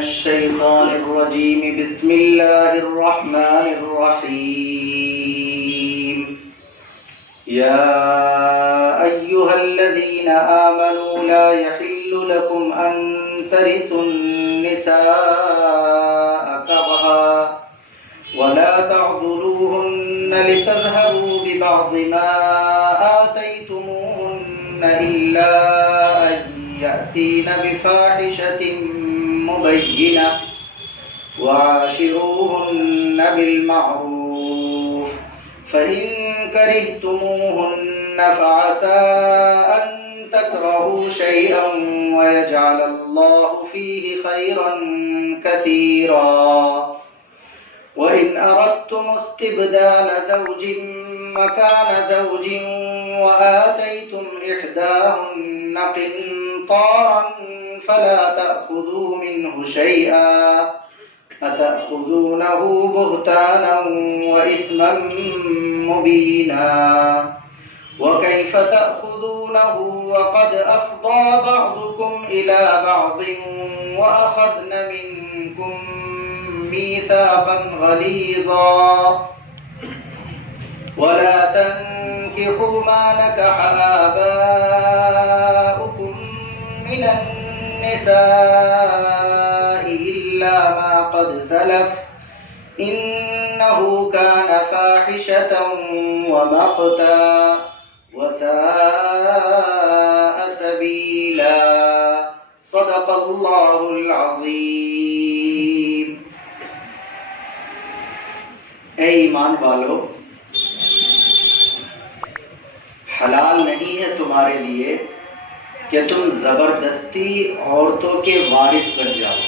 الشيطان الرجيم بسم الله الرحمن الرحيم يا أيها الذين آمنوا لا يحل لكم أن ترثوا النساء كرها ولا تعضلوهن لتذهبوا ببعض ما آتيتموهن إلا أن يأتين بفاحشة مبينة وعاشروهن بالمعروف فإن كرهتموهن فعسى أن تكرهوا شيئا ويجعل الله فيه خيرا كثيرا وإن أردتم استبدال زوج مكان زوج وآتيتم إحداهن قنطارا فلا تأخذوا منه شيئا أتأخذونه بهتانا وإثما مبينا وكيف تأخذونه وقد أفضى بعضكم إلى بعض وأخذن منكم ميثاقا غليظا ولا تنكحوا ما نكح آباؤكم من النساء إلا ما قد سلف إنه كان فاحشة ومقتا وساء سبيلا صدق الله العظيم. اے ایمان والو، حلال نہیں ہے تمہارے لیے کہ تم زبردستی عورتوں کے وارث بن جاؤ،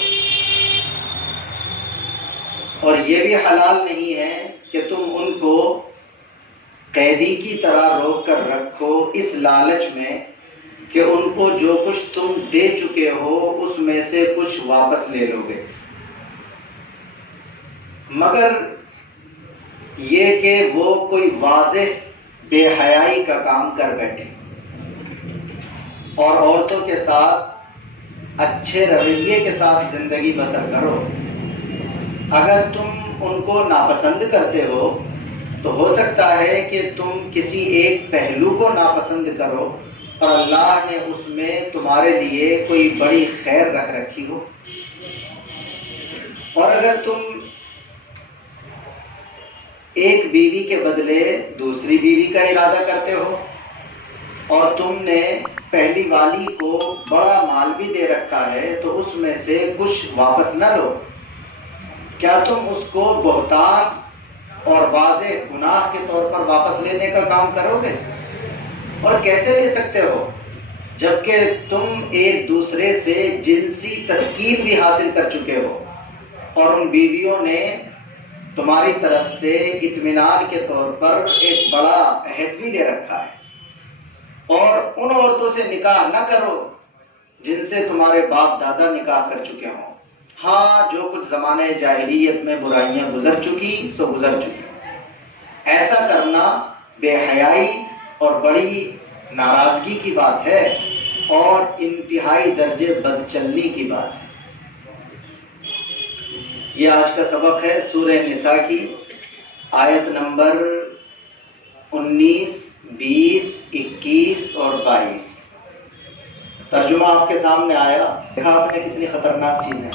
اور یہ بھی حلال نہیں ہے کہ تم ان کو قیدی کی طرح روک کر رکھو اس لالچ میں کہ ان کو جو کچھ تم دے چکے ہو اس میں سے کچھ واپس لے لو گے، مگر یہ کہ وہ کوئی واضح بے حیائی کا کام کر بیٹھے، اور عورتوں کے ساتھ اچھے رویے کے ساتھ زندگی بسر کرو۔ اگر تم ان کو ناپسند کرتے ہو تو ہو سکتا ہے کہ تم کسی ایک پہلو کو ناپسند کرو اور اللہ نے اس میں تمہارے لیے کوئی بڑی خیر رکھ رکھی ہو، اور اگر تم ایک بیوی کے بدلے دوسری بیوی کا ارادہ کرتے ہو اور تم نے پہلی والی کو بڑا مال بھی دے رکھا ہے تو اس میں سے کچھ واپس نہ لو، کیا تم اس کو بہتان اور واضح گناہ کے طور پر واپس لینے کا کام کرو گے؟ اور کیسے لے سکتے ہو جبکہ تم ایک دوسرے سے جنسی تسکین بھی حاصل کر چکے ہو اور ان بیویوں نے تمہاری طرف سے اطمینان کے طور پر ایک بڑا عہد بھی لے رکھا ہے؟ اور ان عورتوں سے نکاح نہ کرو جن سے تمہارے باپ دادا نکاح کر چکے ہوں۔ ہاں، جو کچھ زمانے جاہلیت میں برائیاں گزر چکی سو گزر چکی، ایسا کرنا بے حیائی اور بڑی ناراضگی کی بات ہے اور انتہائی درجے بدچلنی کی بات ہے۔ یہ آج کا سبق ہے سورہ نساء کی آیت نمبر 19، 20، 21 اور 22۔ ترجمہ آپ کے سامنے آیا، دیکھا آپ نے کتنی خطرناک چیز ہے۔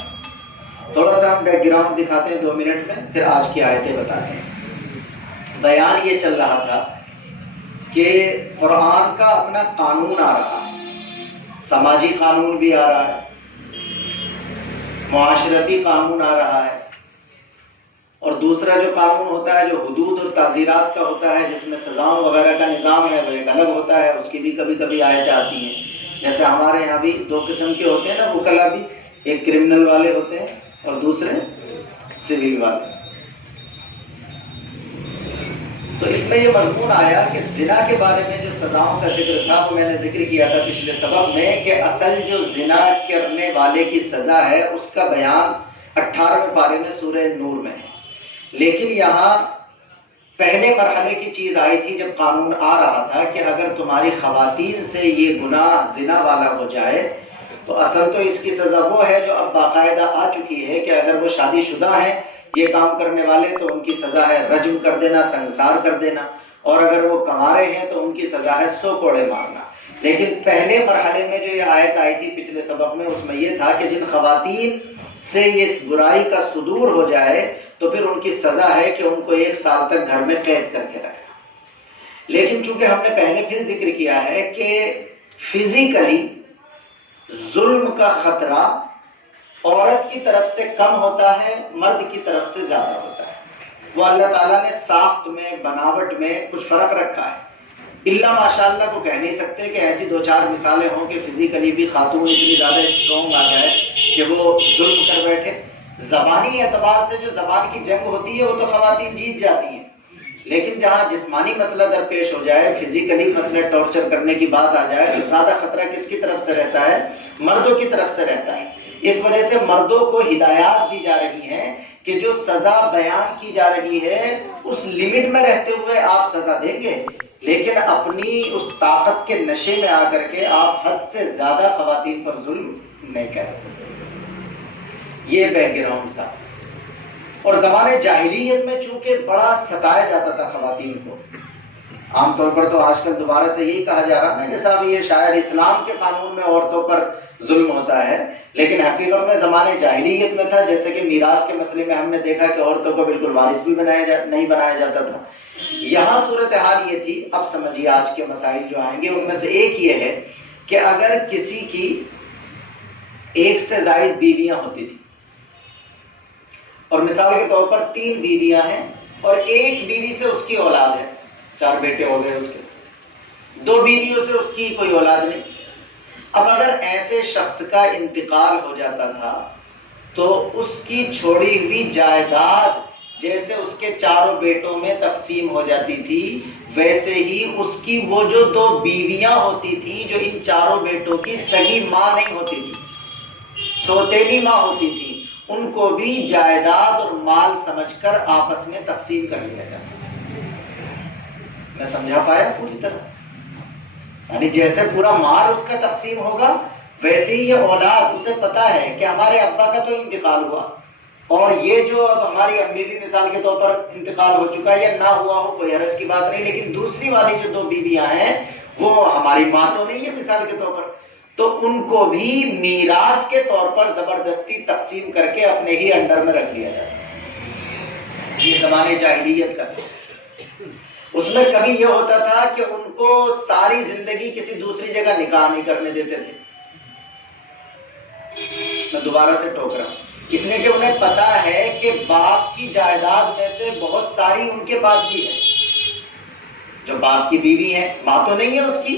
تھوڑا سا ہم بیک گراؤنڈ دکھاتے ہیں 2 منٹ میں، پھر آج کی آیتیں بتاتے ہیں۔ بیان یہ چل رہا تھا کہ قرآن کا اپنا قانون آ رہا ہے، سماجی قانون بھی آ رہا ہے، معاشرتی قانون آ رہا ہے، اور دوسرا جو قانون ہوتا ہے جو حدود اور تعزیرات کا ہوتا ہے جس میں سزاؤں وغیرہ کا نظام ہے وہ ایک الگ ہوتا ہے، اس کی بھی کبھی کبھی آیتیں آتی ہیں۔ جیسے ہمارے یہاں بھی 2 قسم کے ہوتے ہیں نا وکلا بھی، ایک کرمنل والے ہوتے ہیں اور دوسرے سول والے۔ تو اس میں یہ مضمون آیا کہ زنا کے بارے میں جو سزاؤں کا ذکر تھا وہ میں نے ذکر کیا تھا پچھلے سبق میں کہ اصل جو زنا کرنے والے کی سزا ہے اس کا بیان 18ویں پارے میں سورہ نور میں ہے، لیکن یہاں پہلے مرحلے کی چیز آئی تھی جب قانون آ رہا تھا کہ اگر تمہاری خواتین سے یہ گناہ زنا والا ہو جائے تو اصل تو اس کی سزا وہ ہے جو اب باقاعدہ آ چکی ہے کہ اگر وہ شادی شدہ ہیں یہ کام کرنے والے تو ان کی سزا ہے رجم کر دینا، سنسار کر دینا، اور اگر وہ کمارے ہیں تو ان کی سزا ہے 100 کوڑے مارنا۔ لیکن پہلے مرحلے میں جو یہ آیت آئی تھی پچھلے سبق میں، اس میں یہ تھا کہ جن خواتین سے یہ برائی کا صدور ہو جائے تو پھر ان کی سزا ہے کہ ان کو 1 سال تک گھر میں قید کر کے رکھنا۔ لیکن چونکہ ہم نے پہلے پھر ذکر کیا ہے کہ فزیکلی ظلم کا خطرہ عورت کی طرف سے کم ہوتا ہے، مرد کی طرف سے زیادہ ہوتا ہے۔ وہ اللہ تعالیٰ نے ساخت میں، بناوٹ میں کچھ فرق رکھا ہے، اللہ ماشاءاللہ کو کہہ نہیں سکتے کہ ایسی 2-4 مثالیں ہوں کہ فزیکلی بھی خاتون اتنی زیادہ اسٹرونگ آ جائے کہ وہ ظلم کر بیٹھے۔ زبانی اعتبار سے جو زبان کی جنگ ہوتی ہے وہ تو خواتین جیت جاتی ہیں، لیکن جہاں جسمانی مسئلہ درپیش ہو جائے، فزیکلی مسئلہ ٹارچر کرنے کی بات آ جائے تو زیادہ خطرہ کس کی طرف سے رہتا ہے؟ مردوں کی طرف سے رہتا ہے۔ اس وجہ سے مردوں کو ہدایات دی جا رہی ہیں کہ جو سزا بیان کی جا رہی ہے اس لمٹ میں رہتے ہوئے آپ سزا دیں گے، لیکن اپنی اس طاقت کے نشے میں آ کر کے آپ حد سے زیادہ خواتین پر ظلم نہیں کریں۔ یہ بیک گراؤنڈ تھا۔ اور زمانے جاہلیت میں چونکہ بڑا ستایا جاتا تھا خواتین کو، عام طور پر تو آج کل دوبارہ سے یہی کہا جا رہا ہے کہ صاحب یہ شاید اسلام کے قانون میں عورتوں پر ظلم ہوتا ہے، لیکن حقیقت میں زمانے جاہلیت میں تھا۔ جیسے کہ میراث کے مسئلے میں ہم نے دیکھا کہ عورتوں کو بالکل وارث بھی نہیں بنایا جاتا تھا۔ یہاں صورتحال یہ تھی، اب سمجھیے آج کے مسائل جو آئیں گے ان میں سے ایک یہ ہے کہ اگر کسی کی 1 سے زائد بیویاں ہوتی تھی، اور مثال کے طور پر 3 بیویاں ہیں اور 1 بیوی سے اس کی اولاد ہے، 4 بیٹے ہو گئے اس کے، 2 بیویوں سے اس کی کوئی اولاد نہیں۔ اب اگر ایسے شخص کا انتقال ہو جاتا تھا تو اس کی چھوڑی ہوئی جائیداد جیسے اس کے 4 بیٹوں میں تقسیم ہو جاتی تھی، ویسے ہی اس کی وہ جو 2 بیویاں ہوتی تھی جو ان 4 بیٹوں کی سگی ماں نہیں ہوتی تھی، سوتیلی ماں ہوتی تھی، ان کو بھی جائیداد اور مال سمجھ کر آپس میں تقسیم کر لیا جاتا۔ میں سمجھا پایا پوری طرح؟ یعنی جیسے پورا مال اس کا تقسیم ہوگا ویسے ہی یہ اولاد، اسے پتا ہے کہ ہمارے ابا کا تو انتقال ہوا اور یہ جو اب ہماری امی بھی مثال کے طور پر انتقال ہو چکا ہے یا نہ ہوا ہو کوئی حرج کی بات نہیں، لیکن دوسری والی جو 2 بیویاں ہیں وہ ہماری ماں تو نہیں ہے مثال کے طور پر، تو ان کو بھی میراث کے طور پر زبردستی تقسیم کر کے اپنے ہی انڈر میں رکھ لیا جاتا۔ یہ زمانے جاہلیت کا تھا۔ اس میں کبھی یہ ہوتا تھا کہ ان کو ساری زندگی کسی دوسری جگہ نکاح نہیں کرنے دیتے تھے۔ میں دوبارہ سے ٹوک رہا ہوں، اس لیے کہ انہیں پتا ہے کہ باپ کی جائیداد میں سے بہت ساری ان کے پاس بھی ہے، جو باپ کی بیوی ہے، ماں تو نہیں ہے اس کی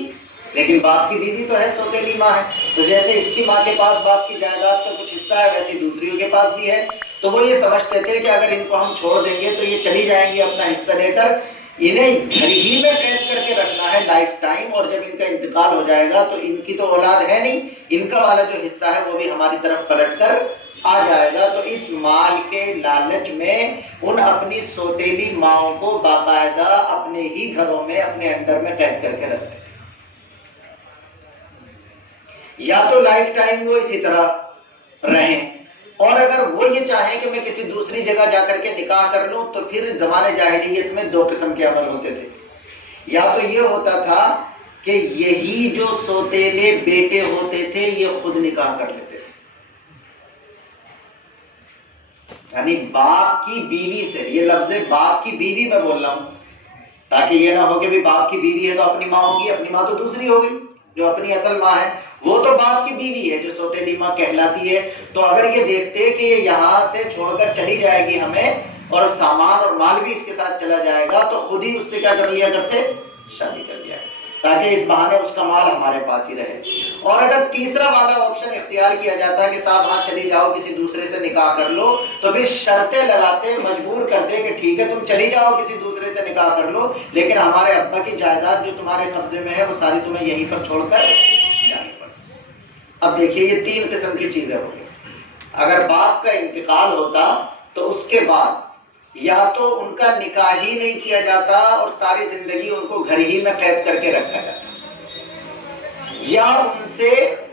لیکن باپ کی بیوی تو ہے، سوتیلی ماں ہے، تو جیسے اس کی ماں کے پاس باپ کی جائیداد کا کچھ حصہ ہے ویسے دوسریوں کے پاس بھی ہے۔ تو وہ یہ سمجھتے تھے کہ اگر ان کو ہم چھوڑ دیں گے تو یہ چلی جائیں گی اپنا حصہ لے کر، انہیں گھر ہی میں قید کر کے رکھنا ہے لائف ٹائم، اور جب ان کا انتقال ہو جائے گا تو ان کی تو اولاد ہے نہیں، ان کا والا جو حصہ ہے وہ بھی ہماری طرف پلٹ کر آ جائے گا۔ تو اس مال کے لالچ میں ان اپنی سوتیلی ماؤں کو باقاعدہ اپنے ہی گھروں میں اپنے انڈر میں قید کر کے رکھتے، یا تو لائف ٹائم وہ اسی طرح رہیں، اور اگر وہ یہ چاہیں کہ میں کسی دوسری جگہ جا کر کے نکاح کر لوں تو پھر زمانے جاہلیت میں 2 قسم کے عمل ہوتے تھے۔ یا تو یہ ہوتا تھا کہ یہی جو سوتیلے بیٹے ہوتے تھے یہ خود نکاح کر لیتے تھے، یعنی باپ کی بیوی سے، یہ لفظ باپ کی بیوی میں بول رہا ہوں تاکہ یہ نہ ہو کہ بھی باپ کی بیوی ہے تو اپنی ماں ہوگی، اپنی ماں تو دوسری ہوگی، جو اپنی اصل ماں ہے وہ تو باپ کی بیوی ہے جو سوتیلی ماں کہلاتی ہے۔ تو اگر یہ دیکھتے کہ یہ یہاں سے چھوڑ کر چلی جائے گی ہمیں اور سامان اور مال بھی اس کے ساتھ چلا جائے گا تو خود ہی اس سے کیا کر لیا کرتے؟ شادی کر لیا، تاکہ اس بہانے اس کا مال ہمارے پاس ہی رہے۔ اور اگر تیسرا والا آپشن اختیار کیا جاتا ہے کہ صاحب ہاں چلی جاؤ کسی دوسرے سے نکاح کر لو، تو پھر شرطیں لگاتے، مجبور کرتے کہ ٹھیک ہے تم چلی جاؤ کسی دوسرے سے نکاح کر لو، لیکن ہمارے ابا کی جائیداد جو تمہارے قبضے میں ہے وہ ساری تمہیں یہیں پر چھوڑ کر جانی پڑے۔ اب دیکھیے یہ 3 قسم کی چیزیں ہو گئی۔ اگر باپ کا انتقال ہوتا تو اس کے بعد یا تو ان کا نکاح ہی نہیں کیا جاتا اور ساری زندگی ان کو گھر ہی میں قید کر کے رکھا جاتا، یا ان سے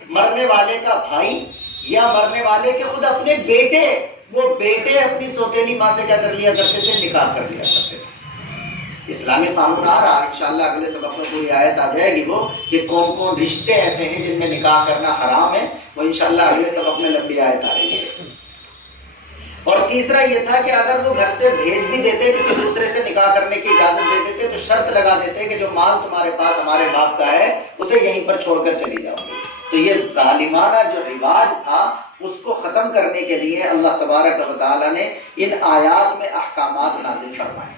مرنے والے کا بھائی یا مرنے والے کے خود اپنے بیٹے، وہ بیٹے اپنی سوتیلی ماں سے کیا کر لیا کرتے تھے؟ نکاح کر لیا کرتے تھے۔ اسلامی قانون آ رہا، انشاءاللہ اگلے سبق میں پوری آیت آ جائے گی وہ کہ کون کون رشتے ایسے ہیں جن میں نکاح کرنا حرام ہے، وہ انشاءاللہ اگلے سبق میں لمبی آیت آ رہی ہے۔ اور تیسرا یہ تھا کہ اگر وہ گھر سے بھیج بھی دیتے، کسی دوسرے سے نکاح کرنے کی اجازت دے دیتے، تو شرط لگا دیتے کہ جو مال تمہارے پاس ہمارے باپ کا ہے اسے یہیں پر چھوڑ کر چلی جاؤ گے۔ تو یہ ظالمانہ جو رواج تھا اس کو ختم کرنے کے لیے اللہ تبارک و تعالیٰ نے ان آیات میں احکامات نازل فرمائے۔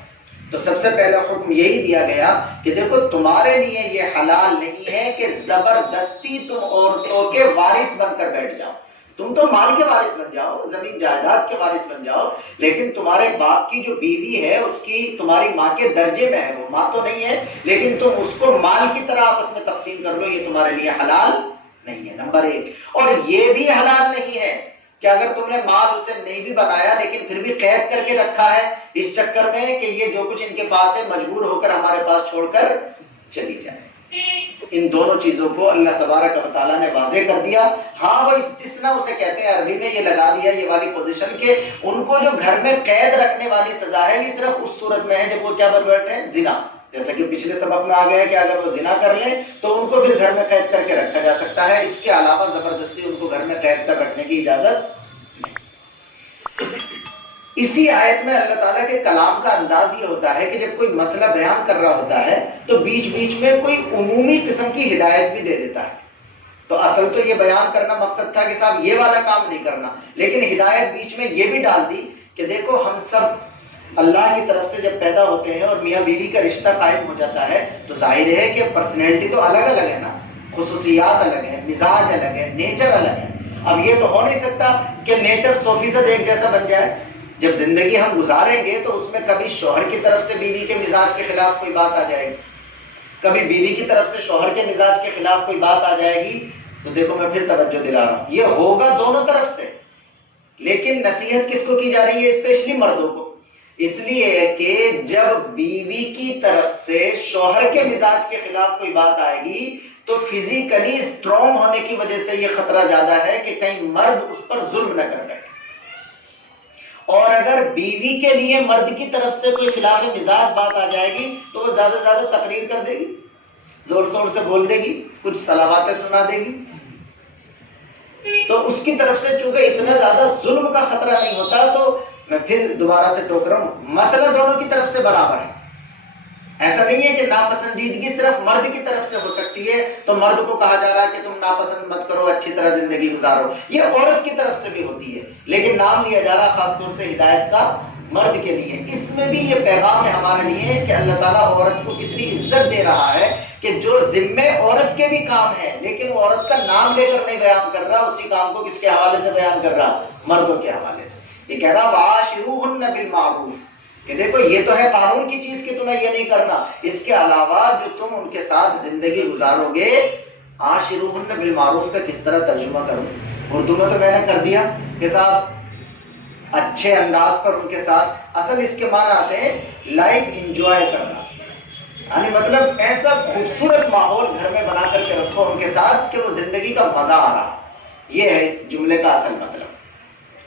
تو سب سے پہلا حکم یہی دیا گیا کہ دیکھو تمہارے لیے یہ حلال نہیں ہے کہ زبردستی تم عورتوں کے وارث بن کر بیٹھ جاؤ۔ تم تو مال کے وارث بن جاؤ، زمین جائیداد کے وارث بن جاؤ، لیکن تمہارے باپ کی جو بیوی ہے اس کی تمہاری ماں کے درجے میں ہے، وہ ماں تو نہیں ہے لیکن تم اس کو مال کی طرح آپس میں تقسیم کر لو، یہ تمہارے لیے حلال نہیں ہے، نمبر ایک۔ اور یہ بھی حلال نہیں ہے کہ اگر تم نے مال اسے نہیں بھی بنایا لیکن پھر بھی قید کر کے رکھا ہے اس چکر میں کہ یہ جو کچھ ان کے پاس ہے مجبور ہو کر ہمارے پاس چھوڑ کر چلی جائے۔ ان دونوں چیزوں کو اللہ تبارک و تعالیٰ نے واضح کر دیا۔ ہاں وہ استثناء اسے کہتے ہیں، عربی میں یہ لگا دیا یہ والی پوزیشن کہ ان کو جو گھر میں قید رکھنے والی سزا ہے یہ صرف اس صورت میں ہے جب وہ کیا بن بیٹھے ہیں؟ زنا۔ جیسا کہ پچھلے سبق میں آ گیا ہے کہ اگر وہ زنا کر لیں تو ان کو پھر گھر میں قید کر کے رکھا جا سکتا ہے، اس کے علاوہ زبردستی ان کو گھر میں قید کر رکھنے کی اجازت۔ اسی آیت میں اللہ تعالیٰ کے کلام کا انداز یہ ہوتا ہے کہ جب کوئی مسئلہ بیان کر رہا ہوتا ہے تو بیچ بیچ میں کوئی عمومی قسم کی ہدایت بھی دے دیتا ہے۔ تو اصل تو یہ بیان کرنا مقصد تھا کہ صاحب یہ والا کام نہیں کرنا، لیکن ہدایت بیچ میں یہ بھی ڈال دی کہ دیکھو ہم سب اللہ کی طرف سے جب پیدا ہوتے ہیں اور میاں بیوی کا رشتہ قائم ہو جاتا ہے تو ظاہر ہے کہ پرسنالٹی تو الگ الگ ہے نا، خصوصیات الگ ہیں، مزاج الگ ہے، نیچر الگ ہے۔ اب یہ تو ہو نہیں سکتا کہ نیچر 100% ایک جیسا بن جائے۔ جب زندگی ہم گزاریں گے تو اس میں کبھی شوہر کی طرف سے بیوی کے مزاج کے خلاف کوئی بات آ جائے گی، کبھی بیوی کی طرف سے شوہر کے مزاج کے خلاف کوئی بات آ جائے گی، تو دیکھو میں پھر توجہ دلا رہا ہوں، یہ ہوگا دونوں طرف سے، لیکن نصیحت کس کو کی جا رہی ہے؟ اسپیشلی مردوں کو، اس لیے کہ جب بیوی کی طرف سے شوہر کے مزاج کے خلاف کوئی بات آئے گی تو فزیکلی اسٹرانگ ہونے کی وجہ سے یہ خطرہ زیادہ ہے کہ کہیں مرد اس پر ظلم نہ کر بیٹھے، اور اگر بیوی کے لیے مرد کی طرف سے کوئی خلاف مزاج بات آ جائے گی تو وہ زیادہ سے زیادہ تقریر کر دے گی، زور زور سے بول دے گی، کچھ صلواتیں سنا دے گی، تو اس کی طرف سے چونکہ اتنا زیادہ ظلم کا خطرہ نہیں ہوتا، تو میں پھر دوبارہ سے ٹوک رہا ہوں، مسئلہ دونوں کی طرف سے برابر ہے۔ ایسا نہیں ہے کہ ناپسندیدگی صرف مرد کی طرف سے ہو سکتی ہے تو مرد کو کہا جا رہا ہے کہ تم ناپسند مت کرو، اچھی طرح زندگی گزارو، یہ عورت کی طرف سے بھی ہوتی ہے، لیکن نام لیا جا رہا خاص طور سے ہدایت کا مرد کے لیے۔ اس میں بھی یہ پیغام ہے ہمارے لیے کہ اللہ تعالیٰ عورت کو کتنی عزت دے رہا ہے کہ جو ذمے عورت کے بھی کام ہے لیکن وہ عورت کا نام لے کر نہیں بیان کر رہا، اسی کام کو کس کے حوالے سے بیان کر رہا؟ مردوں کے حوالے سے۔ یہ کہہ رہا وَعَاشِرُوهُنَّ بِالْمَعْرُوفِ کہ دیکھو یہ تو ہے قانون کی چیز کہ تمہیں یہ نہیں کرنا، اس کے علاوہ جو تم ان کے ساتھ زندگی گزارو گے، عاشروہن بالمعروف کا کس طرح ترجمہ کروں؟ اردو میں تو میں نے کر دیا کہ صاحب اچھے انداز پر ان کے ساتھ، اصل اس کے معنی آتے ہیں لائف انجوائے کرنا، یعنی مطلب ایسا خوبصورت ماحول گھر میں بنا کر کے رکھو ان کے ساتھ کہ وہ زندگی کا مزہ آ رہا، یہ ہے اس جملے کا اصل مطلب۔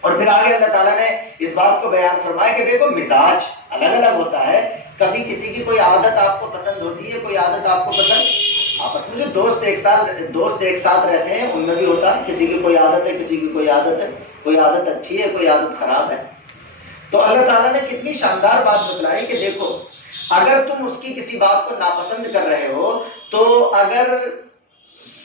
اور پھر آگے اللہ تعالیٰ نے اس بات کو بیان فرمایا کہ دیکھو مزاج الگ الگ ہوتا ہے، کبھی کسی کی کوئی عادت آپ کو پسند ہوتی ہے، کوئی عادت آپ کو پسند، آپس میں جو دوست ایک ساتھ رہتے ہیں ان میں بھی ہوتا ہے، کسی کی کوئی عادت ہے، کسی کی کوئی عادت ہے، کوئی عادت اچھی ہے، کوئی عادت خراب ہے۔ تو اللہ تعالیٰ نے کتنی شاندار بات بتلائی کہ دیکھو اگر تم اس کی کسی بات کو ناپسند کر رہے ہو تو اگر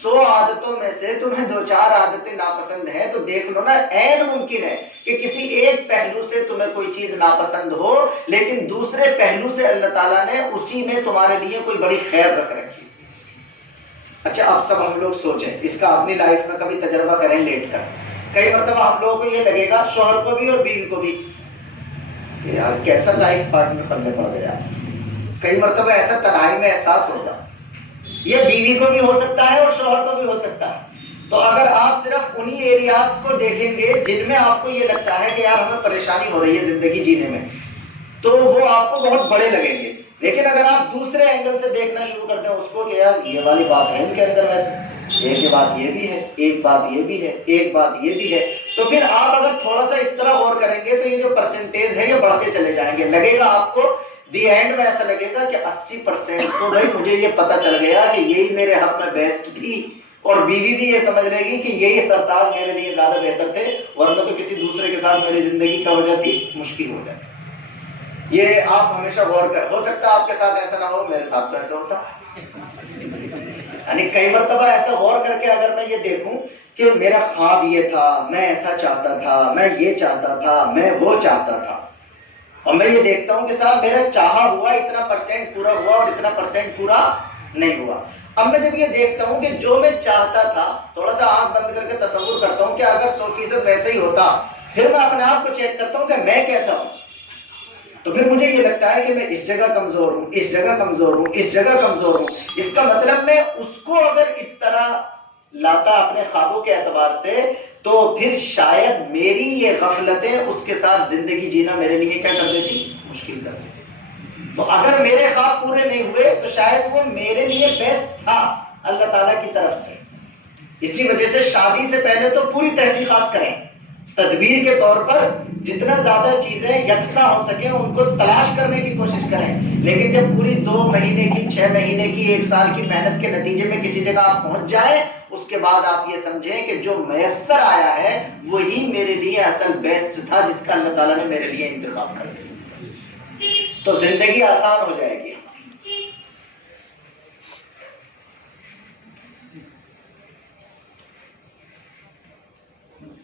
100 عادتوں میں سے تمہیں 2-4 عادتیں ناپسند ہیں تو دیکھ لو نا، عین ممکن ہے کہ کسی ایک پہلو سے تمہیں کوئی چیز ناپسند ہو لیکن دوسرے پہلو سے اللہ تعالیٰ نے اسی میں تمہارے لیے کوئی بڑی خیر رکھ رکھی۔ اچھا اب سب ہم لوگ سوچیں، اس کا اپنی لائف میں کبھی تجربہ کریں لیٹ کر۔ کئی مرتبہ ہم لوگوں کو یہ لگے گا، شوہر کو بھی اور بیوی کو بھی، کہ یار کیسا لائف پارٹنر پلے پڑ گیا۔ کئی مرتبہ ایسا تنہائی میں احساس ہوگا، یہ بیوی کو بھی ہو سکتا ہے اور شوہر کو بھی ہو سکتا ہے۔ تو اگر آپ صرف انہی ایریاز کو دیکھیں گے جن میں آپ کو یہ لگتا ہے کہ یار ہمیں پریشانی ہو رہی ہے زندگی جینے میں، تو وہ آپ کو بہت بڑے لگیں گے، لیکن اگر آپ دوسرے اینگل سے دیکھنا شروع کرتے ہیں اس کو کہ یار یہ والی بات ہے ان کے اندر ویسے، ایک بات یہ بھی ہے، ایک بات یہ بھی ہے، ایک بات یہ بھی ہے. تو پھر آپ اگر تھوڑا سا اس طرح غور کریں گے تو یہ جو پرسنٹیج ہے یہ بڑھتے چلے جائیں گے. لگے گا آپ کو دی اینڈ میں ایسا لگے گا کہ 80% تو بھائی مجھے یہ پتا چل گیا کہ یہی میرے حق میں بیسٹ تھی، اور بیوی بھی یہ سمجھ لے گی کہ یہی سرتاج میرے لیے زیادہ بہتر تھے، ورنہ تو کسی دوسرے کے ساتھ میری زندگی کیا ہو جاتی، مشکل ہو جاتی. یہ آپ ہمیشہ غور کر، ہو سکتا ہے آپ کے ساتھ ایسا نہ ہو، میرے ساتھ تو ایسا ہوتا. یعنی کئی مرتبہ ایسا غور کر کے اگر میں یہ دیکھوں کہ میرا خواب یہ تھا، میں ایسا چاہتا تھا، میں یہ چاہتا تھا، میں وہ چاہتا تھا، اور میں یہ دیکھتا ہوں کہ صاحب میرا چاہا ہوا اتنا پرسنٹ پورا ہوا اور اتنا پرسنٹ پورا نہیں ہوا. اب میں جب یہ دیکھتا ہوں کہ جو میں چاہتا تھا، تھوڑا سا آنکھ بند کر کے تصور کرتا ہوں کہ اگر 100% ویسا ہی ہوتا، پھر میں اپنے آپ کو چیک کرتا ہوں کہ میں کیسا ہوں. تو پھر مجھے یہ لگتا ہے کہ میں اس جگہ کمزور ہوں، اس جگہ کمزور ہوں، اس جگہ کمزور ہوں. اس کا مطلب میں اس کو اگر اس طرح لاتا اپنے خوابوں کے اعتبار سے، تو پھر شاید میری یہ غفلتیں اس کے ساتھ زندگی جینا میرے لیے کیا کر دیتی، مشکل کر دیتی. تو اگر میرے خواب پورے نہیں ہوئے تو شاید وہ میرے لیے بیسٹ تھا اللہ تعالیٰ کی طرف سے. اسی وجہ سے شادی سے پہلے تو پوری تحقیقات کریں، تدبیر کے طور پر جتنا زیادہ چیزیں یکساں ہو سکیں ان کو تلاش کرنے کی کوشش کریں. لیکن جب پوری 2 مہینے کی، 6 مہینے کی، 1 سال کی محنت کے نتیجے میں کسی جگہ آپ پہنچ جائیں، اس کے بعد آپ یہ سمجھیں کہ جو میسر آیا ہے وہی میرے لیے اصل بیسٹ تھا، جس کا اللہ تعالیٰ نے میرے لیے انتخاب کر دیا. تو زندگی آسان ہو جائے گی.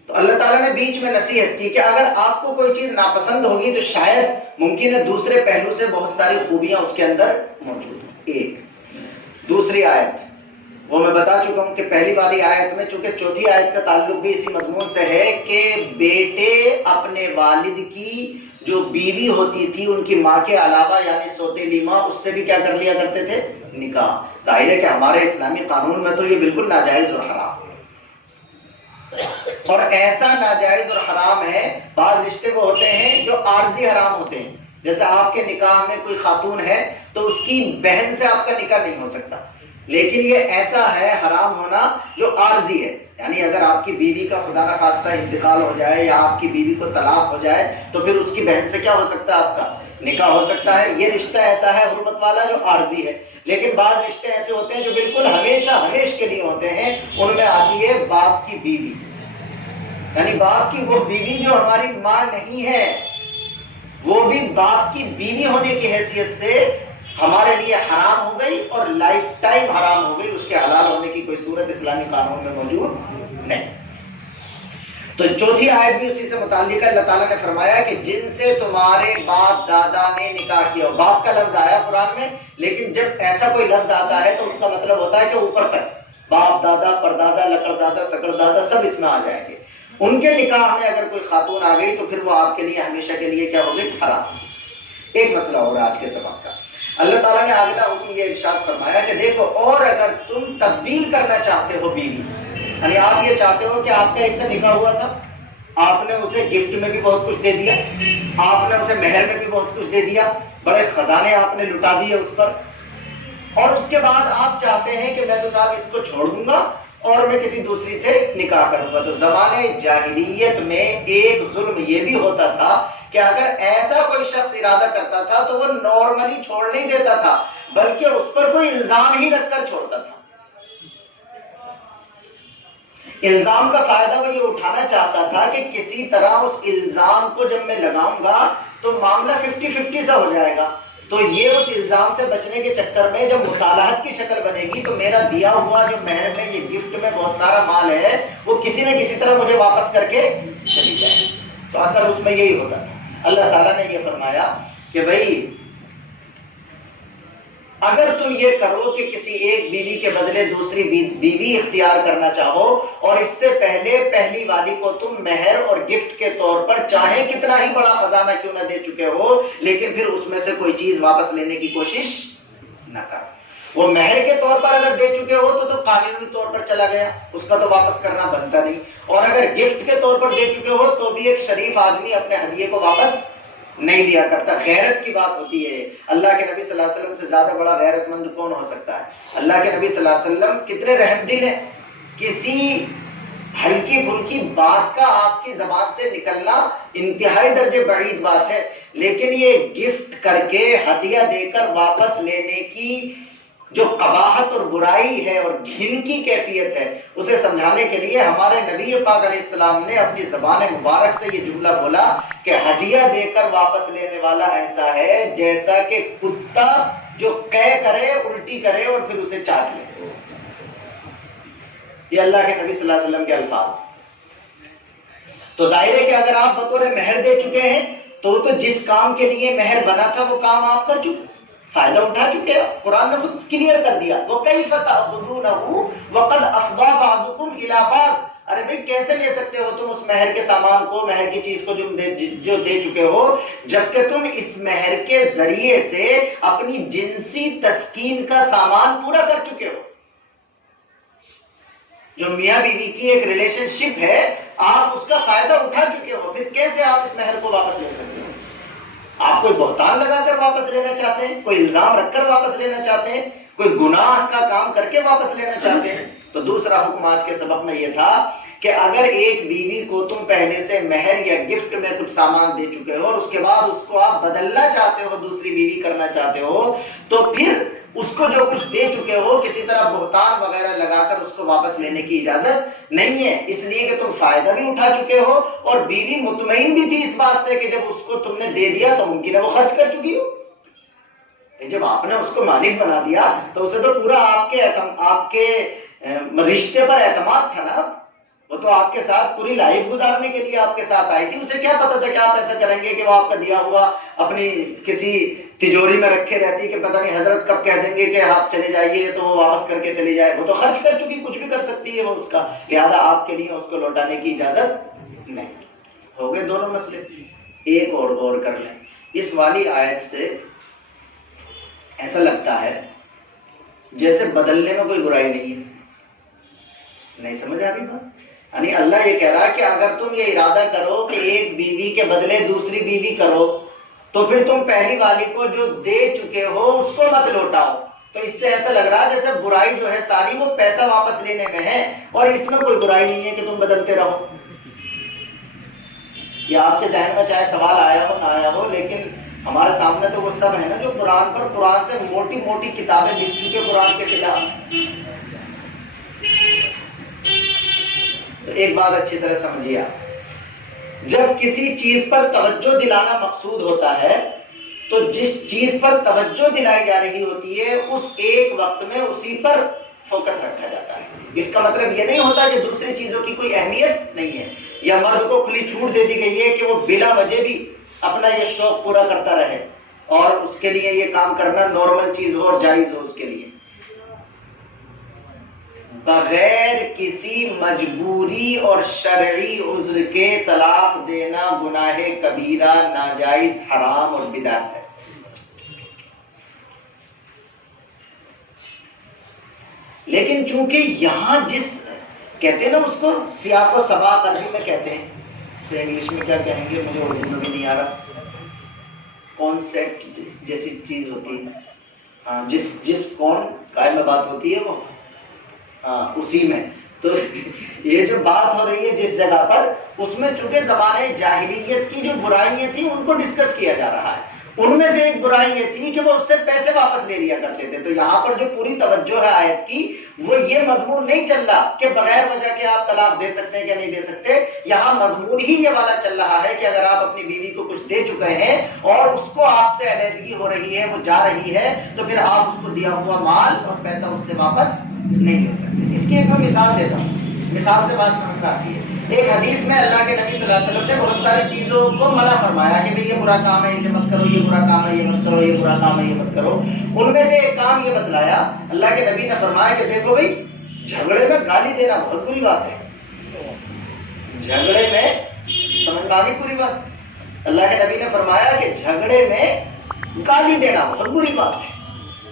تو اللہ تعالیٰ نے بیچ میں نصیحت کی کہ اگر آپ کو کوئی چیز ناپسند ہوگی تو شاید ممکن ہے دوسرے پہلو سے بہت ساری خوبیاں اس کے اندر موجود ہیں. ایک دوسری آیت وہ میں بتا چکا ہوں کہ پہلی والی آیت میں، چونکہ چوتھی آیت کا تعلق بھی اسی مضمون سے ہے کہ بیٹے اپنے والد کی جو بیوی ہوتی تھی ان کی ماں کے علاوہ، یعنی سوتیلی ماں، اس سے بھی کیا کر لیا کرتے تھے، نکاح. ظاہر ہے کہ ہمارے اسلامی قانون میں تو یہ بالکل ناجائز اور حرام، اور ایسا ناجائز اور حرام ہے. بعض رشتے وہ ہوتے ہیں جو عارضی حرام ہوتے ہیں، جیسے آپ کے نکاح میں کوئی خاتون ہے تو اس کی بہن سے آپ کا نکاح نہیں ہو سکتا. لیکن یہ ایسا ہے حرام ہونا جو عارضی ہے، یعنی اگر آپ کی بیوی کا خدا نہ خواستہ انتقال ہو جائے یا آپ کی بیوی کو طلاق ہو جائے تو پھر اس کی بہن سے کیا ہو سکتا ہے، آپ کا نکاح ہو سکتا ہے. یہ رشتہ ایسا ہے حرمت والا جو عارضی ہے. لیکن بعض رشتے ایسے ہوتے ہیں جو بالکل ہمیشہ ہمیش کے لیے ہوتے ہیں. ان میں آتی ہے باپ کی بیوی، یعنی باپ کی وہ بیوی جو ہماری ماں نہیں ہے، وہ بھی باپ کی بیوی ہونے کی حیثیت سے ہمارے لیے حرام ہو گئی اور لائف ٹائم حرام ہو گئی. اس کے حلال ہونے کی کوئی صورت اسلامی قانون میں موجود نہیں. تو چوتھی آیت بھی اسی سے متعلق ہے. اللہ تعالیٰ نے فرمایا کہ جن سے تمہارے باپ دادا نے نکاح کیا. باپ کا لفظ آیا قرآن میں، لیکن جب ایسا کوئی لفظ آتا ہے تو اس کا مطلب ہوتا ہے کہ اوپر تک باپ دادا، پردادا، لکڑ دادا، سکڑ دادا سب اس میں آ جائیں گے. ان کے نکاح میں اگر کوئی خاتون آ گئی تو پھر وہ آپ کے لیے ہمیشہ کے لیے کیا ہوگی، حرام. ایک مسئلہ ہو رہا ہے آج کے سبق کا. اللہ تعالیٰ نے اگلا حکم یہ ارشاد فرمایا کہ دیکھو، اور اگر تم تبدیل کرنا چاہتے ہو بیوی، یعنی آپ یہ چاہتے ہو کہ آپ کا ایک سے نکاح ہوا تھا، آپ نے اسے گفٹ میں بھی بہت کچھ دے دیا، آپ نے اسے مہر میں بھی بہت کچھ دے دیا، بڑے خزانے آپ نے لٹا دیے اس پر، اور اس کے بعد آپ چاہتے ہیں کہ میں تو صاحب اس کو چھوڑ دوں گا اور میں کسی دوسری سے نکاح کروں گا. تو زمانے جاہلیت میں ایک ظلم یہ بھی ہوتا تھا کہ اگر ایسا کوئی شخص ارادہ کرتا تھا تو وہ نارملی چھوڑ نہیں دیتا تھا، بلکہ اس پر کوئی الزام ہی رکھ کر چھوڑتا تھا. الزام کا فائدہ وہ یہ اٹھانا چاہتا تھا کہ کسی طرح اس الزام کو جب میں لگاؤں گا تو معاملہ 50-50 سا ہو جائے گا. تو یہ اس الزام سے بچنے کے چکر میں جب مصالحت کی شکل بنے گی تو میرا دیا ہوا جو مہر میں، یہ گفٹ میں بہت سارا مال ہے، وہ کسی نہ کسی طرح مجھے واپس کر کے چلی جائے. تو اصل اس میں یہی ہوتا تھا. اللہ تعالیٰ نے یہ فرمایا کہ بھائی اگر تم یہ کرو کہ کسی ایک بیوی کے بدلے دوسری بیوی اختیار کرنا چاہو، اور اس سے پہلے پہلی والی کو تم مہر اور گفٹ کے طور پر چاہے کتنا ہی بڑا خزانہ کیوں نہ دے چکے ہو، لیکن پھر اس میں سے کوئی چیز واپس لینے کی کوشش نہ کرو. وہ مہر کے طور پر اگر دے چکے ہو تو قانونی طور پر چلا گیا، اس کا تو واپس کرنا بنتا نہیں. اور اگر گفٹ کے طور پر دے چکے ہو تو بھی ایک شریف آدمی اپنے ہدیے کو واپس نہیں دیا کرتا. غیرت کی بات ہوتی ہے. اللہ کے نبی صلی اللہ علیہ وسلم سے زیادہ بڑا غیرت مند کون ہو سکتا ہے؟ اللہ کے نبی صلی اللہ علیہ وسلم کتنے رحم دل ہیں. کسی ہلکی پھلکی بات کا آپ کی زبان سے نکلنا انتہائی درجے بعید بات ہے، لیکن یہ گفٹ کر کے ہدیہ دے کر واپس لینے کی جو قباحت اور برائی ہے اور گھن کی کیفیت ہے، اسے سمجھانے کے لیے ہمارے نبی پاک علیہ السلام نے اپنی زبان مبارک سے یہ جملہ بولا کہ ہدیہ دے کر واپس لینے والا ایسا ہے جیسا کہ کتا جو قے کرے، الٹی کرے اور پھر اسے چاٹ لے. یہ اللہ کے نبی صلی اللہ علیہ وسلم کے الفاظ. تو ظاہر ہے کہ اگر آپ بطور مہر دے چکے ہیں تو جس کام کے لیے مہر بنا تھا وہ کام آپ کر چکے، فائدہ اٹھا چکے. قرآن نے خود کلیئر کر دیا وَكَيْفَ تَعْبُدُونَهُ وَقَدْ أَفْضَىٰ بَعْضُكُمْ إِلَىٰ بَعْضٍ. ارے بھائی کیسے لے سکتے ہو تم اس مہر کے سامان کو، مہر کی چیز کو جو دے چکے ہو، جبکہ تم اس مہر کے ذریعے سے اپنی جنسی تسکین کا سامان پورا کر چکے ہو. جو میاں بیوی کی ایک ریلیشن شپ ہے، آپ اس کا فائدہ اٹھا چکے ہو، پھر کیسے آپ اس مہر کو واپس لے سکتے ہو؟ آپ کوئی بہتان لگا کر واپس لینا چاہتے ہیں، کوئی الزام رکھ کر واپس لینا چاہتے ہیں، کوئی گناہ کا کام کر کے واپس لینا چاہتے ہیں. تو دوسرا حکم آج کے سبق میں یہ تھا کہ اگر ایک بیوی کو تم پہلے سے مہر یا گفٹ میں کچھ سامان دے چکے ہو اور اس کے بعد اس کو آپ بدلنا چاہتے ہو، دوسری بیوی کرنا چاہتے ہو، تو پھر اس کو جو کچھ دے چکے ہو کسی طرح بہتان وغیرہ لگا کر اس کو واپس لینے کی اجازت نہیں ہے، اس لیے کہ تم فائدہ بھی اٹھا چکے ہو اور بیوی مطمئن بھی تھی اس بات سے کہ جب اس کو تم نے دے دیا تو ممکن ہے وہ خرچ کر چکی ہو. جب آپ نے اس کو مالک بنا دیا تو اسے تو پورا آپ کے رشتے پر اعتماد تھا نا. وہ تو آپ کے ساتھ پوری لائف گزارنے کے لیے آپ کے ساتھ آئی تھی. اسے کیا پتا تھا کہ آپ ایسا کریں گے کہ وہ آپ کا دیا ہوا اپنی کسی تجوری میں رکھے رہتی کہ پتہ نہیں حضرت کب کہہ دیں گے کہ آپ چلے جائیے تو وہ واپس کر کے چلی جائے. وہ تو خرچ کر چکی، کچھ بھی کر سکتی ہے وہ اس کا، لہذا آپ کے لیے اس کو لوٹانے کی اجازت نہیں. ہو گئے دونوں مسئلے. ایک اور غور کر لیں. اس والی آیت سے ایسا لگتا ہے جیسے بدلنے میں کوئی برائی نہیں ہے. نہیں سمجھ آ رہی بات؟ یعنی اللہ یہ کہہ رہا ہے کہ اگر تم یہ ارادہ کرو کہ ایک بیوی کے بدلے دوسری بیوی کرو تو پھر تم پہلی والی کو جو دے چکے ہو اس کو مت لوٹاؤ. تو اس سے ایسا لگ رہا ہے جیسے برائی جو ہے ساری وہ پیسہ واپس لینے میں ہے، اور اس میں کوئی برائی نہیں ہے کہ تم بدلتے رہو. یہ آپ کے ذہن میں چاہے سوال آیا ہو نہ آیا ہو، لیکن ہمارے سامنے تو وہ سب ہے نا جو قرآن سے موٹی موٹی کتابیں لکھ چکے قرآن کے خلاف. تو ایک بات اچھی طرح سمجھیے آپ، جب کسی چیز پر توجہ دلانا مقصود ہوتا ہے تو جس چیز پر توجہ دلائی جا رہی ہوتی ہے اس ایک وقت میں اسی پر فوکس رکھا جاتا ہے. اس کا مطلب یہ نہیں ہوتا کہ دوسری چیزوں کی کوئی اہمیت نہیں ہے یا مرد کو کھلی چھوٹ دے دی گئی ہے کہ وہ بلا وجہ بھی اپنا یہ شوق پورا کرتا رہے اور اس کے لیے یہ کام کرنا نارمل چیز ہو اور جائز ہو اس کے لیے. بغیر کسی مجبوری اور شرعی عذر کے طلاق دینا گناہ کبیرہ، ناجائز، حرام اور بدعت ہے. لیکن چونکہ یہاں جس کہتے ہیں نا اس کو سیاق و سباق عربی میں کہتے ہیں، تو انگلش میں کیا کہیں گے مجھے اردو میں بھی نہیں آ رہا. کانسیپٹ جیسی چیز ہوتی ہے، ہاں جس کون قائم میں بات ہوتی ہے وہ اسی میں. تو یہ جو بات ہو رہی ہے جس جگہ پر، اس میں چونکہ زمانے جاہلیت کی جو برائیاں تھیں ان کو ڈسکس کیا جا رہا ہے. ان میں سے ایک برائی یہ تھی کہ وہ اس سے پیسے واپس لے لیا کرتے تھے. تو یہاں پر جو پوری توجہ ہے آیت کی وہ یہ مضمون نہیں چل رہا کہ بغیر وجہ کے آپ طلاق دے سکتے ہیں یا نہیں دے سکتے. یہاں مضمون ہی یہ والا چل رہا ہے کہ اگر آپ اپنی بیوی کو کچھ دے چکے ہیں اور اس کو آپ سے علیحدگی ہو رہی ہے، وہ جا رہی ہے، تو پھر آپ اس کو دیا ہوا مال اور پیسہ اس سے واپس نہیں لے سکتے. اس کی ایک میں مثال دیتا ہوں، مثال سے بات سمجھ آتی ہے. ایک حدیث میں اللہ کے نبی صلی اللہ علیہ وسلم نے بہت ساری چیزوں کو منع فرمایا کہ بھئی یہ برا کام ہے، اسے مت کرو، یہ برا کام ہے، یہ مت کرو، یہ برا کام ہے، یہ مت کرو. ان میں سے ایک کام یہ بتلایا، اللہ کے نبی نے فرمایا کہ دیکھو بھئی جھگڑے میں گالی دینا بہت بری بات ہے. جھگڑے میں سمجھ میں آ گئی پوری بات؟ اللہ کے نبی نے فرمایا کہ جھگڑے میں گالی دینا بہت بری بات ہے.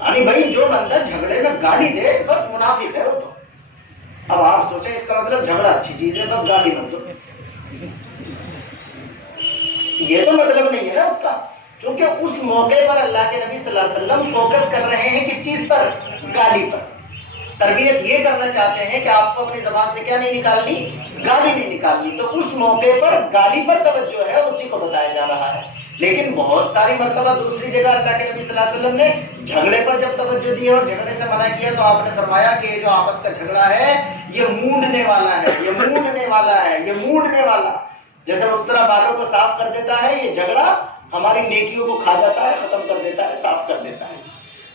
یعنی بھائی جو بندہ جھگڑے میں گالی دے بس منافق ہے وہ تو. اب آپ سوچیں اس کا مطلب جھگڑا اچھی چیز ہے، بس گالی مت دو. یہ تو مطلب نہیں ہے نا اس کا، چونکہ اس موقع پر اللہ کے نبی صلی اللہ علیہ وسلم فوکس کر رہے ہیں کس چیز پر؟ گالی پر۔ تربیت یہ کرنا چاہتے ہیں کہ آپ کو اپنی زبان سے کیا نہیں نکالنی؟ گالی نہیں نکالنی۔ تو اس موقع پر گالی پر توجہ ہے، اسی کو بتایا جا رہا ہے۔ لیکن بہت ساری مرتبہ دوسری جگہ اللہ کے نبی صلی اللہ علیہ وسلم نے جھگڑے پر جب توجہ دی اور جھگڑے سے منع کیا تو آپ نے فرمایا کہ یہ جو آپس کا جھگڑا ہے یہ مونڈنے والا ہے، یہ مونڈنے والا ہے، یہ مونڈنے والا۔ جیسے اس طرح بالوں کو صاف کر دیتا ہے، یہ جھگڑا ہماری نیکیوں کو کھا جاتا ہے، ختم کر دیتا ہے، صاف کر دیتا ہے۔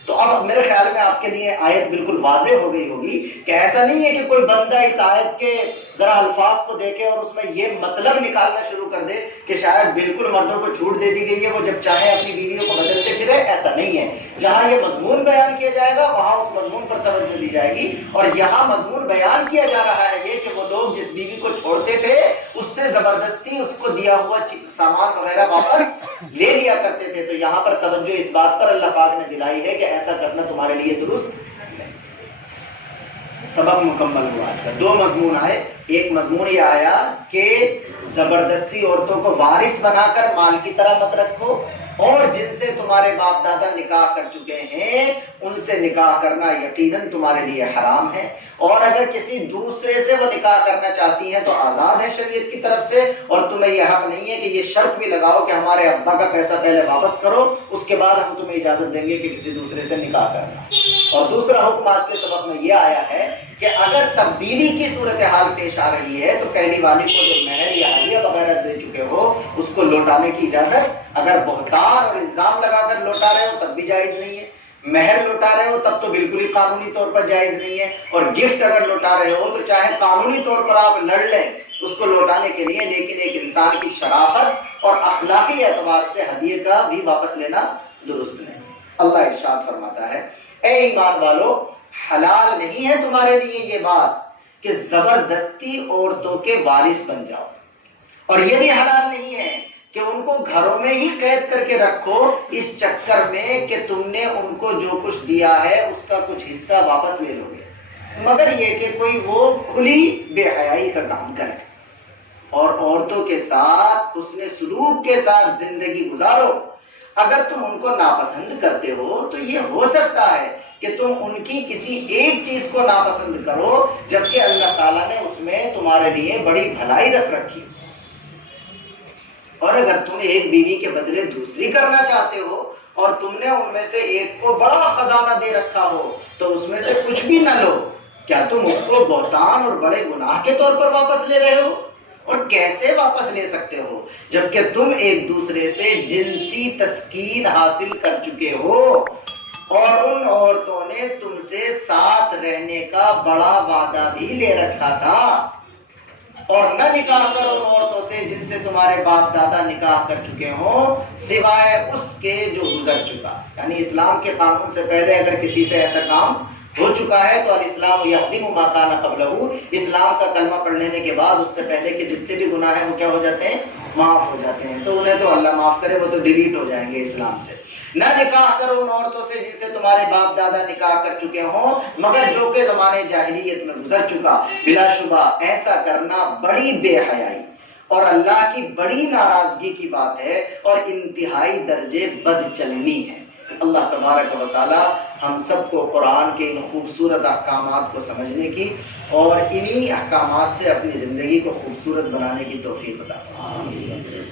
تو اب میرے خیال میں آپ کے لیے آیت بالکل واضح ہو گئی ہوگی کہ ایسا نہیں ہے کہ کوئی بندہ اس آیت کے ذرا الفاظ کو دیکھے اور اس میں یہ مطلب نکالنا شروع کر دے کہ شاید بالکل مردوں کو چھوٹ دے دی گئی ہے، وہ جب چاہے اپنی بیویوں کو بدلتے پھرے۔ ایسا نہیں ہے۔ جہاں یہ مضمون بیان کیا جائے گا وہاں اس مضمون پر توجہ دی جائے گی، اور یہاں مضمون بیان کیا جا رہا ہے یہ کہ وہ لوگ جس بیوی کو چھوڑتے تھے اس سے زبردستی اس کو دیا ہوا سامان وغیرہ واپس لے لیا کرتے تھے۔ تو یہاں پر توجہ اس بات پر اللہ پاک نے دلائی ہے کہ ایسا کرنا تمہارے لیے درست نہیں۔ سبق مکمل ہوا آج کا۔ دو مضمون آئے۔ ایک مضمون یہ آیا کہ زبردستی عورتوں کو وارث بنا کر مال کی طرح مت رکھو، اور جن سے تمہارے باپ دادا نکاح کر چکے ہیں ان سے نکاح کرنا یقیناً تمہارے لیے حرام ہے، اور اگر کسی دوسرے سے وہ نکاح کرنا چاہتی ہیں تو آزاد ہے شریعت کی طرف سے، اور تمہیں یہ حق نہیں ہے کہ یہ شرط بھی لگاؤ کہ ہمارے ابا کا پیسہ پہلے واپس کرو اس کے بعد ہم تمہیں اجازت دیں گے کہ کسی دوسرے سے نکاح کرنا۔ اور دوسرا حکم آج کے سبق میں یہ آیا ہے کہ اگر تبدیلی کی صورتحال پیش آ رہی ہے تو پہلی والی کو جو مہر یا ہدیہ وغیرہ دے چکے ہو اس کو لوٹانے کی اجازت، اگر بہتان اور الزام لگا کر لوٹا رہے ہو تب بھی جائز نہیں ہے، مہر لوٹا رہے ہو تب تو بالکل ہی قانونی طور پر جائز نہیں ہے، اور گفٹ اگر لوٹا رہے ہو تو چاہے قانونی طور پر آپ لڑ لیں اس کو لوٹانے کے لیے، لیکن ایک انسان کی شرافت اور اخلاقی اعتبار سے ہدیے کا بھی واپس لینا درست نہیں۔ اللہ ارشاد فرماتا ہے، اے ایمان والو، حلال نہیں ہے تمہارے لیے یہ بات کہ زبردستی عورتوں کے وارث بن جاؤ، اور یہ بھی حلال نہیں ہے کہ ان کو گھروں میں ہی قید کر کے رکھو اس چکر میں کہ تم نے ان کو جو کچھ دیا ہے اس کا کچھ حصہ واپس لے لو گے، مگر یہ کہ کوئی وہ کھلی بے حیائی کا کام کرے، اور عورتوں کے ساتھ حسن سلوک کے ساتھ زندگی گزارو۔ اگر تم ان کو ناپسند کرتے ہو تو یہ ہو سکتا ہے کہ تم ان کی کسی ایک چیز کو ناپسند کرو جبکہ اللہ تعالیٰ نے اس میں تمہارے لیے بڑی بھلائی رکھ رکھی، اور اگر تم ایک بیوی کے بدلے دوسری کرنا چاہتے ہو اور تم نے ان میں سے ایک کو بڑا خزانہ دے رکھا ہو تو اس میں سے کچھ بھی نہ لو، کیا تم اس کو بہتان اور بڑے گناہ کے طور پر واپس لے رہے ہو؟ اور کیسے واپس لے سکتے ہو جبکہ تم ایک دوسرے سے جنسی تسکین حاصل کر چکے ہو، اور ان عورتوں نے تم سے ساتھ رہنے کا بڑا وعدہ بھی لے رکھا تھا، اور نہ نکاح کرو ان عورتوں سے جن سے تمہارے باپ دادا نکاح کر چکے ہوں سوائے اس کے جو گزر چکا۔ یعنی اسلام کے قانون سے پہلے اگر کسی سے ایسا کام ہو چکا ہے تو الاسلام یہدم ما کان قبلہ، اسلام کا کلمہ پڑھ لینے کے بعد اس سے پہلے کے جتنے بھی گناہ ہیں وہ کیا ہو جاتے ہیں؟ معاف ہو جاتے ہیں۔ تو انہیں تو اللہ معاف کرے، وہ تو ڈیلیٹ ہو جائیں گے اسلام سے۔ نہ نکاح کرو ان عورتوں سے جن سے تمہارے باپ دادا نکاح کر چکے ہوں مگر جو کہ زمانے جاہلیت میں گزر چکا، بلا شبہ ایسا کرنا بڑی بے حیائی اور اللہ کی بڑی ناراضگی کی بات ہے اور انتہائی درجے بد چلنی ہے۔ اللہ تبارک و تعالی ہم سب کو قرآن کے ان خوبصورت احکامات کو سمجھنے کی اور انہی احکامات سے اپنی زندگی کو خوبصورت بنانے کی توفیق عطا فرمائے۔